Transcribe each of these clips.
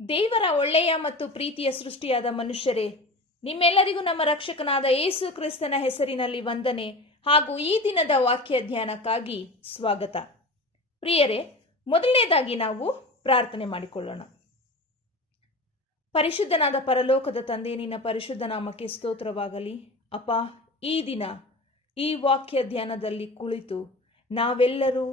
ದೇವರ ಒಳ್ಳೆಯ ಮತ್ತು ಪ್ರೀತಿಯ ಸೃಷ್ಟಿಯಾದ ಮನುಷ್ಯರೇ, ನಿಮ್ಮೆಲ್ಲರಿಗೂ ನಮ್ಮ ರಕ್ಷಕನಾದ ಯೇಸು ಕ್ರಿಸ್ತನ ಹೆಸರಿನಲ್ಲಿ ವಂದನೆ ಹಾಗೂ ಈ ದಿನದ ವಾಕ್ಯ ಧ್ಯಾನಕ್ಕಾಗಿ ಸ್ವಾಗತ. ಪ್ರಿಯರೇ, ಮೊದಲನೇದಾಗಿ ನಾವು ಪ್ರಾರ್ಥನೆ ಮಾಡಿಕೊಳ್ಳೋಣ. ಪರಿಶುದ್ಧನಾದ ಪರಲೋಕದ ತಂದೆ, ನಿನ್ನ ಪರಿಶುದ್ಧ ನಾಮಕ್ಕೆ ಸ್ತೋತ್ರವಾಗಲಿ. ಅಪ್ಪ, ಈ ದಿನ ಈ ವಾಕ್ಯ ಧ್ಯಾನದಲ್ಲಿ ಕುಳಿತು ನಾವೆಲ್ಲರೂ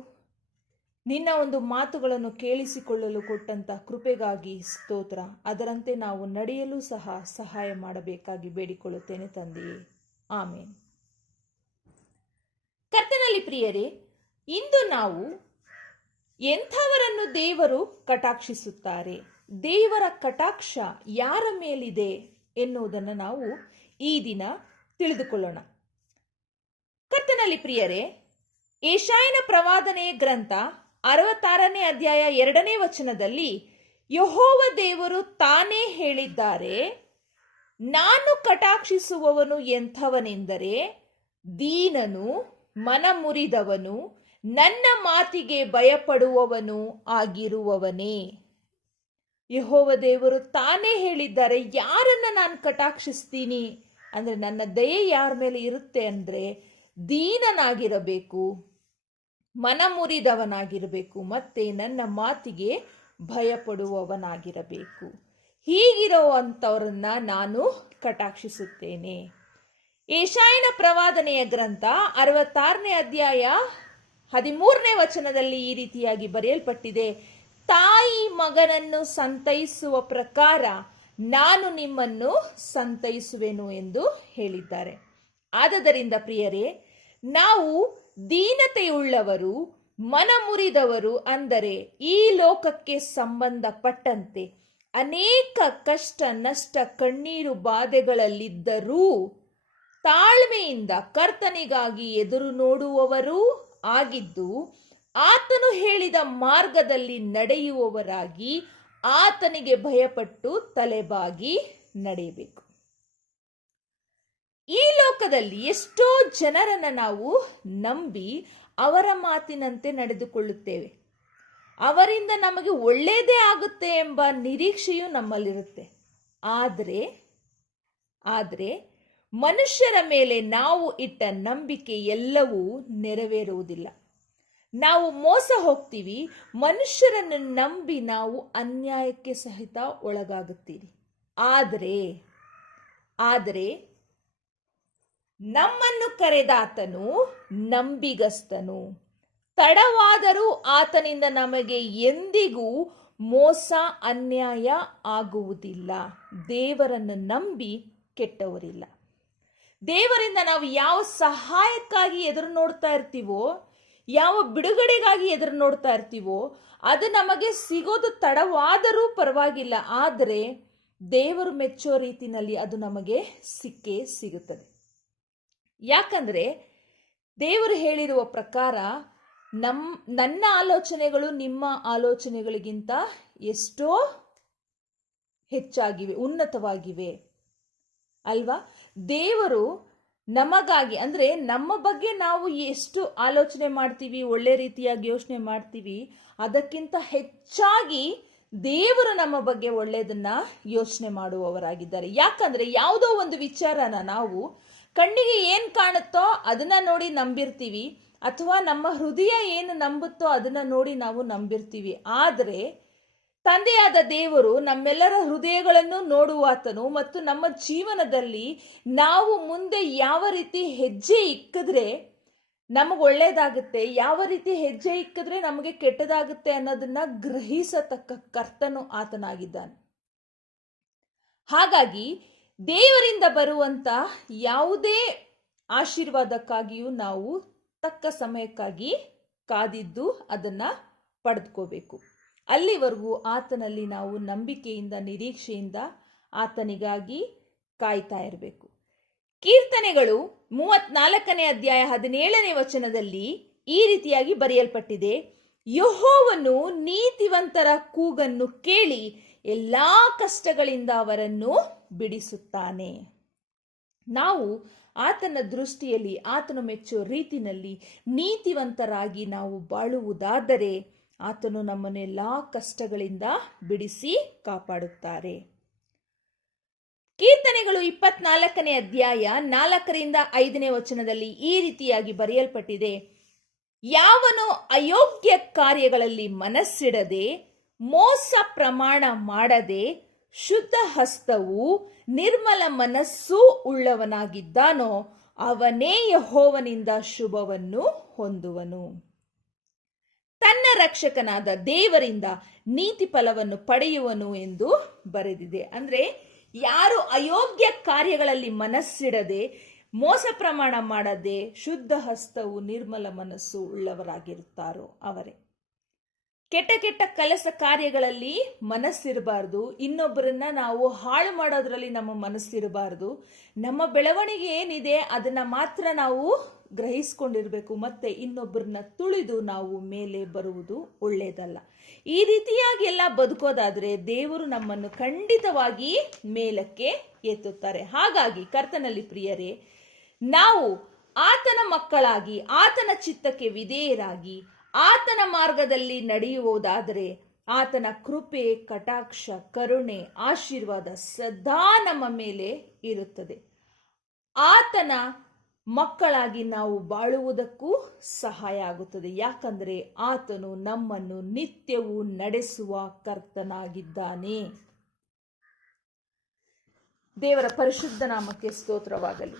ನಿನ್ನ ಒಂದು ಮಾತುಗಳನ್ನು ಕೇಳಿಸಿಕೊಳ್ಳಲು ಕೊಟ್ಟಂತ ಕೃಪೆಗಾಗಿ ಸ್ತೋತ್ರ. ಅದರಂತೆ ನಾವು ನಡೆಯಲು ಸಹ ಸಹಾಯ ಮಾಡಬೇಕಾಗಿ ಬೇಡಿಕೊಳ್ಳುತ್ತೇನೆ ತಂದೆಯೇ, ಆಮೇನ್. ಕರ್ತನಲ್ಲಿ ಪ್ರಿಯರೇ, ಇಂದು ನಾವು ಎಂಥವರನ್ನು ದೇವರು ಕಟಾಕ್ಷಿಸುತ್ತಾರೆ, ದೇವರ ಕಟಾಕ್ಷ ಯಾರ ಮೇಲಿದೆ ಎನ್ನುವುದನ್ನು ನಾವು ಈ ದಿನ ತಿಳಿದುಕೊಳ್ಳೋಣ. ಕರ್ತನಲ್ಲಿ ಪ್ರಿಯರೇ, ಯೆಶಾಯನ ಪ್ರವಾದನೆಯ ಗ್ರಂಥ 66ನೇ ಅಧ್ಯಾಯ 2ನೇ ವಚನದಲ್ಲಿ ಯೆಹೋವ ದೇವರು ತಾನೇ ಹೇಳಿದ್ದಾರೆ, ನಾನು ಕಟಾಕ್ಷಿಸುವವನು ಎಂಥವನೆಂದರೆ ದೀನನು, ಮನಮುರಿದವನು, ನನ್ನ ಮಾತಿಗೆ ಭಯಪಡುವವನು ಆಗಿರುವವನೇ. ಯೆಹೋವ ದೇವರು ತಾನೇ ಹೇಳಿದ್ದಾರೆ, ಯಾರನ್ನ ನಾನು ಕಟಾಕ್ಷಿಸ್ತೀನಿ ಅಂದ್ರೆ, ನನ್ನ ದಯೆ ಯಾರ ಮೇಲೆ ಇರುತ್ತೆ ಅಂದ್ರೆ ದೀನನಾಗಿರಬೇಕು, ಮನಮುರಿದವನಾಗಿರಬೇಕು, ಮತ್ತೆ ನನ್ನ ಮಾತಿಗೆ ಭಯಪಡುವವನಾಗಿರಬೇಕು. ಹೀಗಿರುವಂಥವರನ್ನ ನಾನು ಕಟಾಕ್ಷಿಸುತ್ತೇನೆ. ಯೆಶಾಯನ ಪ್ರವಾದನೆಯ ಗ್ರಂಥ 66ನೇ ಅಧ್ಯಾಯ 13ನೇ ವಚನದಲ್ಲಿ ಈ ರೀತಿಯಾಗಿ ಬರೆಯಲ್ಪಟ್ಟಿದೆ, ತಾಯಿ ಮಗನನ್ನು ಸಂತೈಸುವ ಪ್ರಕಾರ ನಾನು ನಿಮ್ಮನ್ನು ಸಂತೈಸುವೆನು ಎಂದು ಹೇಳಿದ್ದಾರೆ. ಆದದರಿಂದ ಪ್ರಿಯರೇ, ನಾವು ದೀನತೆಯುಳ್ಳವರು, ಮನಮುರಿದವರು, ಅಂದರೆ ಈ ಲೋಕಕ್ಕೆ ಸಂಬಂಧಪಟ್ಟಂತೆ ಅನೇಕ ಕಷ್ಟ, ನಷ್ಟ, ಕಣ್ಣೀರು, ಬಾಧೆಗಳಲ್ಲಿದ್ದರೂ ತಾಳ್ಮೆಯಿಂದ ಕರ್ತನಿಗಾಗಿ ಎದುರು ನೋಡುವವರೂ ಆಗಿದ್ದು, ಆತನು ಹೇಳಿದ ಮಾರ್ಗದಲ್ಲಿ ನಡೆಯುವವರಾಗಿ ಆತನಿಗೆ ಭಯಪಟ್ಟು ತಲೆಬಾಗಿ ನಡೆಯಬೇಕು. ಈ ಲೋಕದಲ್ಲಿ ಎಷ್ಟೋ ಜನರನ್ನ ನಾವು ನಂಬಿ ಅವರ ಮಾತಿನಂತೆ ನಡೆದುಕೊಳ್ಳುತ್ತೇವೆ. ಅವರಿಂದ ನಮಗೆ ಒಳ್ಳೆಯದೇ ಆಗುತ್ತೆ ಎಂಬ ನಿರೀಕ್ಷೆಯೂ ನಮ್ಮಲ್ಲಿರುತ್ತೆ. ಆದರೆ ಮನುಷ್ಯರ ಮೇಲೆ ನಾವು ಇಟ್ಟ ನಂಬಿಕೆ ಎಲ್ಲವೂ ನೆರವೇರುವುದಿಲ್ಲ. ನಾವು ಮೋಸ ಹೋಗ್ತೀವಿ. ಮನುಷ್ಯರನ್ನು ನಂಬಿ ನಾವು ಅನ್ಯಾಯಕ್ಕೆ ಸಹಿತ ಒಳಗಾಗುತ್ತೀರಿ. ಆದರೆ ನಮ್ಮನ್ನು ಕರೆದಾತನು ನಂಬಿಗಸ್ತನು. ತಡವಾದರೂ ಆತನಿಂದ ನಮಗೆ ಎಂದಿಗೂ ಮೋಸ, ಅನ್ಯಾಯ ಆಗುವುದಿಲ್ಲ. ದೇವರನ್ನು ನಂಬಿ ಕೆಟ್ಟವರಿಲ್ಲ. ದೇವರಿಂದ ನಾವು ಯಾವ ಸಹಾಯಕ್ಕಾಗಿ ಎದುರು ನೋಡ್ತಾ ಇರ್ತೀವೋ, ಯಾವ ಬಿಡುಗಡೆಗಾಗಿ ಎದುರು ನೋಡ್ತಾ ಇರ್ತೀವೋ, ಅದು ನಮಗೆ ಸಿಗೋದು ತಡವಾದರೂ ಪರವಾಗಿಲ್ಲ. ಆದರೆ ದೇವರು ಮೆಚ್ಚೋ ರೀತಿಯಲ್ಲಿ ಅದು ನಮಗೆ ಸಿಕ್ಕೇ ಸಿಗುತ್ತದೆ. ಯಾಕಂದ್ರೆ ದೇವರು ಹೇಳಿರುವ ಪ್ರಕಾರ ನನ್ನ ಆಲೋಚನೆಗಳು ನಿಮ್ಮ ಆಲೋಚನೆಗಳಿಗಿಂತ ಎಷ್ಟೋ ಹೆಚ್ಚಾಗಿವೆ, ಉನ್ನತವಾಗಿವೆ ಅಲ್ವಾ? ದೇವರು ನಮಗಾಗಿ, ಅಂದ್ರೆ ನಮ್ಮ ಬಗ್ಗೆ ನಾವು ಎಷ್ಟು ಆಲೋಚನೆ ಮಾಡ್ತೀವಿ, ಒಳ್ಳೆ ರೀತಿಯಾಗಿ ಯೋಚನೆ ಮಾಡ್ತೀವಿ, ಅದಕ್ಕಿಂತ ಹೆಚ್ಚಾಗಿ ದೇವರು ನಮ್ಮ ಬಗ್ಗೆ ಒಳ್ಳೆಯದನ್ನ ಯೋಚನೆ ಮಾಡುವವರಾಗಿದ್ದಾರೆ. ಯಾಕಂದ್ರೆ ಯಾವುದೋ ಒಂದು ವಿಚಾರನ ನಾವು ಕಣ್ಣಿಗೆ ಏನ್ ಕಾಣುತ್ತೋ ಅದನ್ನ ನೋಡಿ ನಂಬಿರ್ತೀವಿ, ಅಥವಾ ನಮ್ಮ ಹೃದಯ ಏನು ನಂಬುತ್ತೋ ಅದನ್ನ ನೋಡಿ ನಾವು ನಂಬಿರ್ತೀವಿ. ಆದರೆ ತಂದೆಯಾದ ದೇವರು ನಮ್ಮೆಲ್ಲರ ಹೃದಯಗಳನ್ನು ನೋಡುವಾತನು ಮತ್ತು ನಮ್ಮ ಜೀವನದಲ್ಲಿ ನಾವು ಮುಂದೆ ಯಾವ ರೀತಿ ಹೆಜ್ಜೆ ಇಕ್ಕಿದ್ರೆ ನಮಗೆ ಒಳ್ಳೇದಾಗುತ್ತೆ, ಯಾವ ರೀತಿ ಹೆಜ್ಜೆ ಇಕ್ಕಿದ್ರೆ ನಮಗೆ ಕೆಟ್ಟದಾಗುತ್ತೆ ಅನ್ನೋದನ್ನ ಗ್ರಹಿಸತಕ್ಕ ಕರ್ತನು ಆತನಾಗಿದ್ದಾನೆ. ಹಾಗಾಗಿ ದೇವರಿಂದ ಬರುವಂತ ಯಾವುದೇ ಆಶೀರ್ವಾದಕ್ಕಾಗಿಯೂ ನಾವು ತಕ್ಕ ಸಮಯಕ್ಕಾಗಿ ಕಾದಿದ್ದು ಅದನ್ನ ಪಡೆದುಕೋಬೇಕು. ಅಲ್ಲಿವರೆಗೂ ಆತನಲ್ಲಿ ನಾವು ನಂಬಿಕೆಯಿಂದ, ನಿರೀಕ್ಷೆಯಿಂದ ಆತನಿಗಾಗಿ ಕಾಯ್ತಾ ಇರಬೇಕು. ಕೀರ್ತನೆಗಳು 34ನೇ ಅಧ್ಯಾಯ 17ನೇ ವಚನದಲ್ಲಿ ಈ ರೀತಿಯಾಗಿ ಬರೆಯಲ್ಪಟ್ಟಿದೆ, ಯೆಹೋವನು ನೀತಿವಂತರ ಕೂಗನ್ನು ಕೇಳಿ ಎಲ್ಲಾ ಕಷ್ಟಗಳಿಂದ ಅವರನ್ನು ಬಿಡಿಸುತ್ತಾನೆ. ನಾವು ಆತನ ದೃಷ್ಟಿಯಲ್ಲಿ ಆತನು ಮೆಚ್ಚೋ ರೀತಿನಲ್ಲಿ ನೀತಿವಂತರಾಗಿ ನಾವು ಬಾಳುವುದಾದರೆ ಆತನು ನಮ್ಮನ್ನು ಎಲ್ಲ ಕಷ್ಟಗಳಿಂದ ಬಿಡಿಸಿ ಕಾಪಾಡುತ್ತಾರೆ. ಕೀರ್ತನೆಗಳು 24ನೇ ಅಧ್ಯಾಯ 4ರಿಂದ 5ನೇ ವಚನದಲ್ಲಿ ಈ ರೀತಿಯಾಗಿ ಬರೆಯಲ್ಪಟ್ಟಿದೆ. ಯಾವನು ಅಯೋಗ್ಯ ಕಾರ್ಯಗಳಲ್ಲಿ ಮನಸ್ಸಿಡದೆ, ಮೋಸ ಪ್ರಮಾಣ ಮಾಡದೆ, ಶುದ್ಧ ಹಸ್ತವೂ ನಿರ್ಮಲ ಮನಸ್ಸೂ ಉಳ್ಳವನಾಗಿದ್ದಾನೋ ಅವನೇ ಯೆಹೋವನಿಂದ ಶುಭವನ್ನು ಹೊಂದುವನು. ತನ್ನ ರಕ್ಷಕನಾದ ದೇವರಿಂದ ನೀತಿ ಫಲವನ್ನು ಪಡೆಯುವನು ಎಂದು ಬರೆದಿದೆ. ಅಂದ್ರೆ ಯಾರು ಅಯೋಗ್ಯ ಕಾರ್ಯಗಳಲ್ಲಿ ಮನಸ್ಸಿಡದೆ, ಮೋಸ ಪ್ರಮಾಣ ಮಾಡದೆ, ಶುದ್ಧ ಹಸ್ತವು ನಿರ್ಮಲ ಮನಸ್ಸು ಉಳ್ಳವರಾಗಿರುತ್ತಾರೋ ಅವರೇ. ಕೆಟ್ಟ ಕೆಟ್ಟ ಕೆಲಸ ಕಾರ್ಯಗಳಲ್ಲಿ ಮನಸ್ಸಿರಬಾರ್ದು. ಇನ್ನೊಬ್ಬರನ್ನ ನಾವು ಹಾಳು ಮಾಡೋದ್ರಲ್ಲಿ ನಮ್ಮ ಮನಸ್ಸಿರಬಾರ್ದು. ನಮ್ಮ ಬೆಳವಣಿಗೆ ಏನಿದೆ ಅದನ್ನ ಮಾತ್ರ ನಾವು ಗ್ರಹಿಸ್ಕೊಂಡಿರ್ಬೇಕು. ಮತ್ತೆ ಇನ್ನೊಬ್ಬರನ್ನ ತುಳಿದು ನಾವು ಮೇಲೆ ಬರುವುದು ಒಳ್ಳೆಯದಲ್ಲ. ಈ ರೀತಿಯಾಗಿ ಎಲ್ಲ ಬದುಕೋದಾದ್ರೆ ದೇವರು ನಮ್ಮನ್ನು ಖಂಡಿತವಾಗಿ ಮೇಲಕ್ಕೆ ಎತ್ತುತ್ತಾರೆ. ಹಾಗಾಗಿ ಕರ್ತನಲ್ಲಿ ಪ್ರಿಯರೇ, ನಾವು ಆತನ ಮಕ್ಕಳಾಗಿ, ಆತನ ಚಿತ್ತಕ್ಕೆ ವಿಧೇಯರಾಗಿ, ಆತನ ಮಾರ್ಗದಲ್ಲಿ ನಡೆಯುವುದಾದರೆ ಆತನ ಕೃಪೆ, ಕಟಾಕ್ಷ, ಕರುಣೆ, ಆಶೀರ್ವಾದ ಸದಾ ನಮ್ಮ ಮೇಲೆ ಇರುತ್ತದೆ. ಆತನ ಮಕ್ಕಳಾಗಿ ನಾವು ಬಾಳುವುದಕ್ಕೂ ಸಹಾಯ ಆಗುತ್ತದೆ. ಯಾಕಂದ್ರೆ ಆತನು ನಮ್ಮನ್ನು ನಿತ್ಯವೂ ನಡೆಸುವ ಕರ್ತನಾಗಿದ್ದಾನೆ. ದೇವರ ಪರಿಶುದ್ಧ ನಾಮಕ್ಕೆ ಸ್ತೋತ್ರವಾಗಲಿ.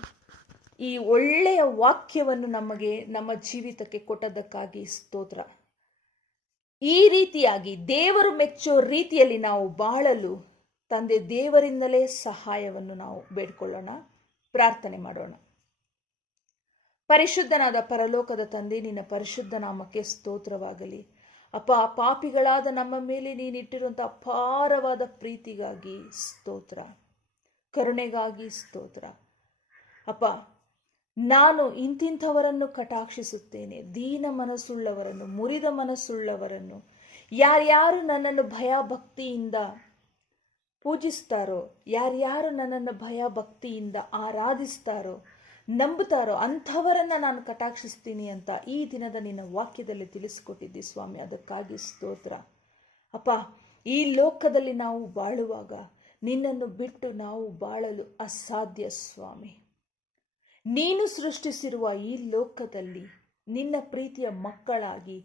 ಈ ಒಳ್ಳೆಯ ವಾಕ್ಯವನ್ನು ನಮಗೆ ನಮ್ಮ ಜೀವಿತಕ್ಕೆ ಕೊಟ್ಟದಕ್ಕಾಗಿ ಸ್ತೋತ್ರ. ಈ ರೀತಿಯಾಗಿ ದೇವರು ಮೆಚ್ಚೋ ರೀತಿಯಲ್ಲಿ ನಾವು ಬಾಳಲು ತಂದೆ ದೇವರಿಂದಲೇ ಸಹಾಯವನ್ನು ನಾವು ಬೇಡ್ಕೊಳ್ಳೋಣ, ಪ್ರಾರ್ಥನೆ ಮಾಡೋಣ. ಪರಿಶುದ್ಧನಾದ ಪರಲೋಕದ ತಂದೆ, ನಿನ್ನ ಪರಿಶುದ್ಧ ನಾಮಕ್ಕೆ ಸ್ತೋತ್ರವಾಗಲಿ. ಅಪ್ಪ, ಪಾಪಿಗಳಾದ ನಮ್ಮ ಮೇಲೆ ನೀನಿಟ್ಟಿರುವಂಥ ಅಪಾರವಾದ ಪ್ರೀತಿಗಾಗಿ ಸ್ತೋತ್ರ, ಕರುಣೆಗಾಗಿ ಸ್ತೋತ್ರ. ಅಪ್ಪ, ನಾನು ಇಂತಿಂಥವರನ್ನು ಕಟಾಕ್ಷಿಸುತ್ತೇನೆ, ದೀನ ಮನಸ್ಸುಳ್ಳವರನ್ನು, ಮುರಿದ ಮನಸ್ಸುಳ್ಳವರನ್ನು. ಯಾರ್ಯಾರು ನನ್ನನ್ನು ಭಯಭಕ್ತಿಯಿಂದ ಪೂಜಿಸ್ತಾರೋ, ಯಾರ್ಯಾರು ನನ್ನನ್ನು ಭಯಭಕ್ತಿಯಿಂದ ಆರಾಧಿಸ್ತಾರೋ, ನಂಬುತ್ತಾರೋ ಅಂಥವರನ್ನ ನಾನು ಕಟಾಕ್ಷಿಸ್ತೀನಿ ಅಂತ ಈ ದಿನದ ನಿನ್ನ ವಾಕ್ಯದಲ್ಲಿ ತಿಳಿಸಿಕೊಟ್ಟಿದ್ದಿ ಸ್ವಾಮಿ. ಅದಕ್ಕಾಗಿ ಸ್ತೋತ್ರ. ಅಪ್ಪ, ಈ ಲೋಕದಲ್ಲಿ ನಾವು ಬಾಳುವಾಗ ನಿನ್ನನ್ನು ಬಿಟ್ಟು ನಾವು ಬಾಳಲು ಅಸಾಧ್ಯ ಸ್ವಾಮಿ. ನೀನು ಸೃಷ್ಟಿಸಿರುವ ಈ ಲೋಕದಲ್ಲಿ ನಿನ್ನ ಪ್ರೀತಿಯ ಮಕ್ಕಳಾಗಿ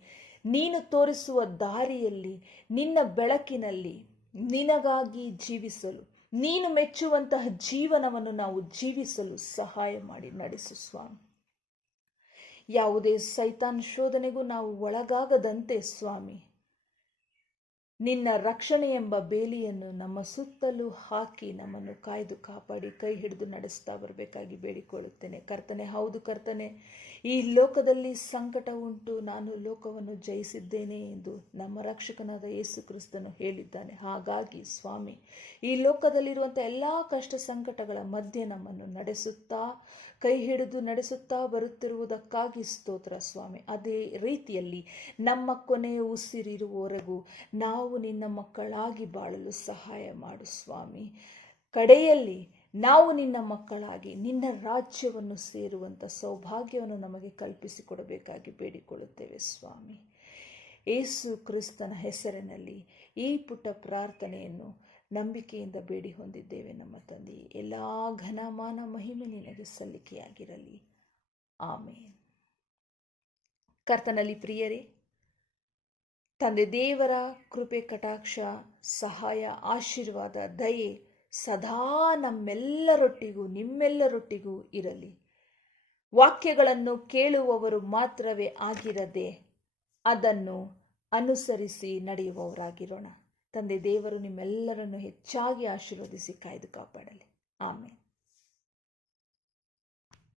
ನೀನು ತೋರಿಸುವ ದಾರಿಯಲ್ಲಿ, ನಿನ್ನ ಬೆಳಕಿನಲ್ಲಿ ನಿನಗಾಗಿ ಜೀವಿಸಲು, ನೀನು ಮೆಚ್ಚುವಂತಹ ಜೀವನವನ್ನು ನಾವು ಜೀವಿಸಲು ಸಹಾಯ ಮಾಡಿ ನಡೆಸು ಸ್ವಾಮಿ. ಯಾವುದೇ ಸೈತಾನ್ ಶೋಧನೆಗೂ ನಾವು ಒಳಗಾಗದಂತೆ ಸ್ವಾಮಿ, ನಿನ್ನ ರಕ್ಷಣೆ ಎಂಬ ಬೇಲಿಯನ್ನು ನಮ್ಮ ಸುತ್ತಲೂ ಹಾಕಿ ನಮ್ಮನ್ನು ಕಾಯ್ದು ಕಾಪಾಡಿ ಕೈ ಹಿಡಿದು ನಡೆಸ್ತಾ ಬರಬೇಕಾಗಿ ಬೇಡಿಕೊಳ್ಳುತ್ತೇನೆ ಕರ್ತನೆ. ಹೌದು ಕರ್ತನೆ, ಈ ಲೋಕದಲ್ಲಿ ಸಂಕಟ ಉಂಟು, ನಾನು ಲೋಕವನ್ನು ಜಯಿಸಿದ್ದೇನೆ ಎಂದು ನಮ್ಮ ರಕ್ಷಕನಾದ ಯೇಸು ಕ್ರಿಸ್ತನು ಹೇಳಿದ್ದಾನೆ. ಹಾಗಾಗಿ ಸ್ವಾಮಿ, ಈ ಲೋಕದಲ್ಲಿರುವಂಥ ಎಲ್ಲ ಕಷ್ಟ ಸಂಕಟಗಳ ಮಧ್ಯೆ ನಮ್ಮನ್ನು ನಡೆಸುತ್ತಾ, ಕೈ ಹಿಡಿದು ನಡೆಸುತ್ತಾ ಬರುತ್ತಿರುವುದಕ್ಕಾಗಿ ಸ್ತೋತ್ರ ಸ್ವಾಮಿ. ಅದೇ ರೀತಿಯಲ್ಲಿ ನಮ್ಮ ಕೊನೆಯ ಉಸಿರಿರುವವರೆಗೂ ನಾವು ನಿನ್ನ ಮಕ್ಕಳಾಗಿ ಬಾಳಲು ಸಹಾಯ ಮಾಡು ಸ್ವಾಮಿ. ಕಡೆಯಲ್ಲಿ ನಾವು ನಿನ್ನ ಮಕ್ಕಳಾಗಿ ನಿನ್ನ ರಾಜ್ಯವನ್ನು ಸೇರುವಂಥ ಸೌಭಾಗ್ಯವನ್ನು ನಮಗೆ ಕಲ್ಪಿಸಿಕೊಡಬೇಕಾಗಿ ಬೇಡಿಕೊಳ್ಳುತ್ತೇವೆ ಸ್ವಾಮಿ. ಯೇಸು ಕ್ರಿಸ್ತನ ಹೆಸರಿನಲ್ಲಿ ಈ ಪುಟ್ಟ ಪ್ರಾರ್ಥನೆಯನ್ನು ನಂಬಿಕೆಯಿಂದ ಬೇಡಿ ಹೊಂದಿದ್ದೇವೆ ನಮ್ಮ ತಂದೆಯೇ. ಎಲ್ಲ ಘನಮಾನ ಮಹಿಮೆ ನಿನಗೆ ಸಲ್ಲಿಕೆಯಾಗಿರಲಿ. ಆಮೇನ್. ಕರ್ತನಲ್ಲಿ ಪ್ರಿಯರೇ, ತಂದೆ ದೇವರ ಕೃಪೆ, ಕಟಾಕ್ಷ, ಸಹಾಯ, ಆಶೀರ್ವಾದ, ದಯೆ ಸದಾ ನಮ್ಮೆಲ್ಲರೊಟ್ಟಿಗೂ ನಿಮ್ಮೆಲ್ಲರೊಟ್ಟಿಗೂ ಇರಲಿ. ವಾಕ್ಯಗಳನ್ನು ಕೇಳುವವರು ಮಾತ್ರವೇ ಆಗಿರದೆ ಅದನ್ನು ಅನುಸರಿಸಿ ನಡೆಯುವವರಾಗಿರೋಣ. ತಂದೆ ದೇವರು ನಿಮ್ಮೆಲ್ಲರನ್ನು ಹೆಚ್ಚಾಗಿ ಆಶೀರ್ವದಿಸಿ ಕಾಯ್ದು ಕಾಪಾಡಲಿ. ಆಮೇಲೆ